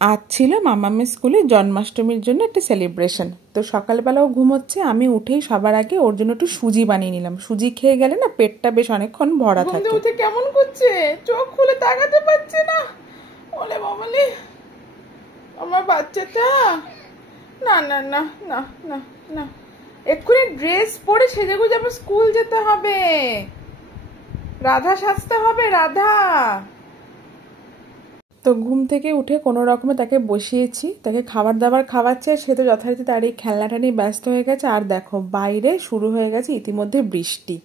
আজ ছিল মামামের স্কুলে জন্মাষ্টমীর জন্য একটা সেলিব্রেশন। তো সকালবেলাও ঘুমোচ্ছে, আমি উঠেই সবার আগে ওর জন্য একটু সুজি বানিয়ে নিলাম। সুজি খেয়ে গেলে না পেটটা বেশ অনেকক্ষণ ভরা থাকে। উঠে কেমন করছে, চোখ খুলে তাকাতে পারছে না। ওলে বাবালে আমার বাচ্চাটা, না না না না না না, এক্ষুনি ড্রেস পরে সেজে গুজে আবার স্কুল যেতে হবে। রাধা সাজতে হবে, রাধা। তো ঘুম থেকে উঠে কোনো রকমে তাকে বসিয়েছি, তাকে খাবার দাবার খাওয়াচ্ছে। সে তো যথারীতি তার এই খেলনাটা নিয়ে ব্যস্ত হয়ে গেছে। আর দেখো বাইরে শুরু হয়ে গেছে ইতিমধ্যে বৃষ্টি।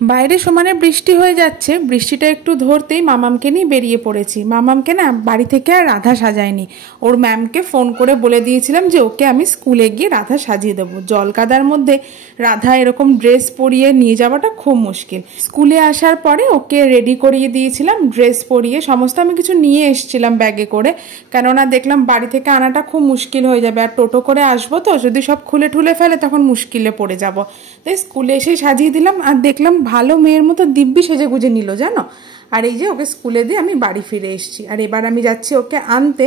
বাইরে সমানে বৃষ্টি হয়ে যাচ্ছে। বৃষ্টিটা একটু ধরতেই মামামকে নিয়ে বেরিয়ে পড়েছি। মামামকে না বাড়ি থেকে আর রাধা সাজায়নি, ওর ম্যামকে ফোন করে বলে দিয়েছিলাম যে ওকে আমি স্কুলে গিয়ে রাধা সাজিয়ে দেবো। জল কাদার মধ্যে রাধা এরকম ড্রেস পরিয়ে নিয়ে যাওয়াটা খুব মুশকিল। স্কুলে আসার পরে ওকে রেডি করিয়ে দিয়েছিলাম, ড্রেস পরিয়ে সমস্ত আমি কিছু নিয়ে এসেছিলাম ব্যাগে করে, কেননা দেখলাম বাড়ি থেকে আনাটা খুব মুশকিল হয়ে যাবে। আর টোটো করে আসবো তো, যদি সব খুলে ঠুলে ফেলে তখন মুশকিলে পড়ে যাব। তাই স্কুলে এসেই সাজিয়ে দিলাম। আর দেখলাম ভালো মেয়ের মতো দিব্যি সেজে গুজে নিল জানো। আর এই যে ওকে স্কুলে দিয়ে আমি বাড়ি ফিরে এসেছি। আর এবার আমি যাচ্ছি ওকে আনতে।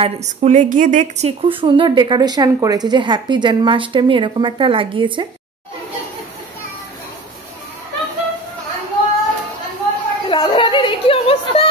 আর স্কুলে গিয়ে দেখছি খুব সুন্দর ডেকোরেশন করেছে, যে হ্যাপি জন্মাষ্টমী এরকম একটা লাগিয়েছে। রাধা রানীর এই কি অবস্থা,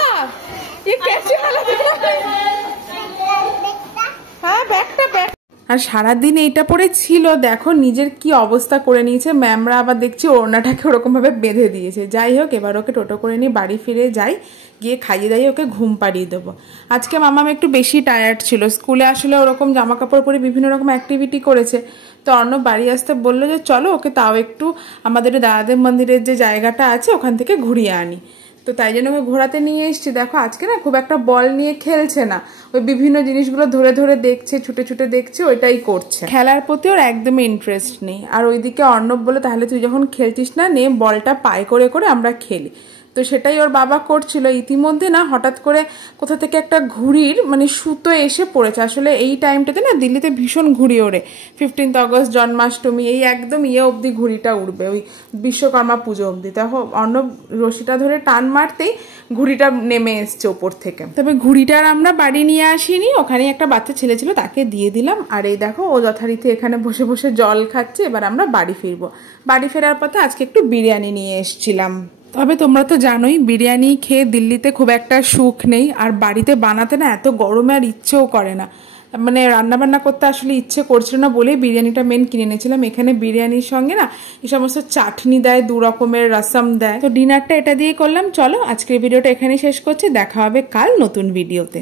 হ্যাঁ ব্যাগটা ব্যাগ। আর সারাদিন এইটা পরে ছিল, দেখো নিজের কি অবস্থা করে নিয়েছে। ম্যামরা আবার দেখছি ওড়নাটাকে ওরকমভাবে বেঁধে দিয়েছে। যাই হোক, এবার ওকে টোটো করে নিয়ে বাড়ি ফিরে যাই, গিয়ে খাইয়ে দাইয়ে ওকে ঘুম পাড়িয়ে দেবো। আজকে মামাম একটু বেশি টায়ার্ড ছিল, স্কুলে আসলে ওরকম জামা কাপড় পরে বিভিন্ন রকম অ্যাক্টিভিটি করেছে। তো অর্ণব বাড়ি আসতে বললো যে চলো ওকে তাও একটু আমাদের দাদাদেব মন্দিরের যে জায়গাটা আছে ওখান থেকে ঘুরিয়ে আনি। তো তাই জন্য ওকে ঘোরাতে নিয়ে এসেছি। দেখো আজকে না খুব একটা বল নিয়ে খেলছে না, ওই বিভিন্ন জিনিসগুলো ধরে ধরে দেখছে, ছুটে ছুটে দেখছে, ওইটাই করছে। খেলার প্রতি ওর একদমই ইন্টারেস্ট নেই। আর ওইদিকে অর্ণব বলে তাহলে তুই যখন খেলছিস না, নে বলটা পায়ে করে করে আমরা খেলি। তো সেটাই ওর বাবা করছিল। ইতিমধ্যে না হঠাৎ করে কোথা থেকে একটা ঘুড়ির মানে সুতো এসে পড়েছে। আসলে এই টাইমটাতে না দিল্লিতে ভীষণ ঘুড়ি ওড়ে। 15th অগস্ট জন্মাষ্টমী এই একদম অবধি ঘুড়িটা উড়বে, ওই বিশ্বকর্মা পুজো অবধি। তখন অর্ণব রশিটা ধরে টান মারতেই ঘুড়িটা নেমে এসছে ওপর থেকে। তবে ঘুড়িটার আমরা বাড়ি নিয়ে আসিনি, ওখানে একটা বাচ্চা ছেলে ছিল তাকে দিয়ে দিলাম। আর এই দেখো ও যথারীতি এখানে বসে বসে জল খাচ্ছে। এবার আমরা বাড়ি ফিরবো। বাড়ি ফেরার পথে আজকে একটু বিরিয়ানি নিয়ে এসছিলাম। তবে তোমরা তো জানোই বিরিয়ানি খেয়ে দিল্লিতে খুব একটা সুখ নেই। আর বাড়িতে বানাতে না এত গরমে আর ইচ্ছেও করে না, মানে রান্নাবান্না করতে আসলে ইচ্ছে করছিল না বলেই বিরিয়ানিটা মেন কিনে নিয়েছিলাম। এখানে বিরিয়ানির সঙ্গে না এই সমস্ত চাটনি দেয়, 2 রকমের রসম দেয়। তো ডিনারটা এটা দিয়ে করলাম। চলো আজকের ভিডিওটা এখানেই শেষ করছি, দেখা হবে কাল নতুন ভিডিওতে।